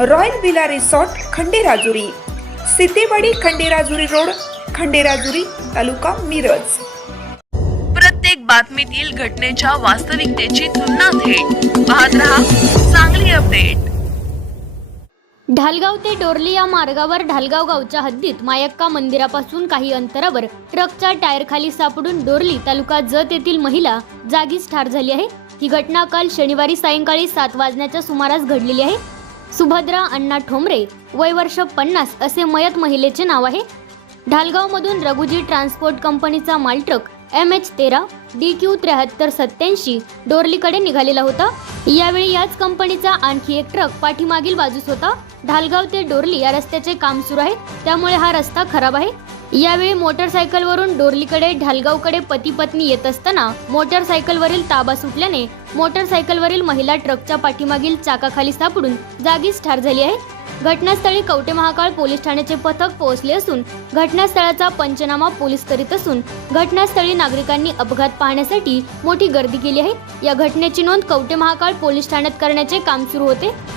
Royal villa resort Khanderajuri. Sitewadi Khanderajuri road Khanderajuri taluka Miraj. प्रत्येक बातमीतील घटनेच्या वास्तविकतेची तुलना थेट. पाहत रहा चांगली अपडेट. ढालगाव ते डोरली या मार्गावर ढालगाव गावच्या हद्दीत मायक्का मंदिरापासून काही अंतरावर ट्रकच्या टायर खाली सापडून डोरली तालुका जत येथील महिला जागीच ठार झाली आहे. ही घटना काल शनिवारी सायंकाळी सात वाजण्याच्या सुमारास घडलेली आहे. सुभद्रा अण्णा ठोंबरे वय वर्ष पन्नास असे मयत महिलेचे नाव आहे. ढालगावमधून रघुजी ट्रान्सपोर्ट कंपनीचा माल ट्रक एम एच तेरा डी क्यू त्र्याहत्तर सत्याऐंशी डोरलीकडे निघालेला होता. यावेळी याच कंपनीचा आणखी एक ट्रक पाठीमागील बाजूस होता. ढालगाव ते डोरली या रस्त्याचे काम सुरू आहे. त्यामुळे हा रस्ता खराब आहे. यावेळी मोटरसायकलवरून डोरलीकडे ढालगावकडे पती पत्नी येत असताना मोटरसायकलवरील ताबा सुटल्याने मोटरसायकलवरील महिला ट्रकच्या पाठीमागील चाकाखाली सापडून जागीच ठार झाली आहे. घटनास्थळी कवटे महाकाळ पोलीस ठाण्याचे पथक पोहोचले असून घटनास्थळाचा पंचनामा पोलीस करीत असून घटनास्थळी नागरिकांनी अपघात पाहण्यासाठी मोठी गर्दी केली आहे. या घटनेची नोंद कवटे महाकाळ पोलीस ठाण्यात करण्याचे काम सुरू होते.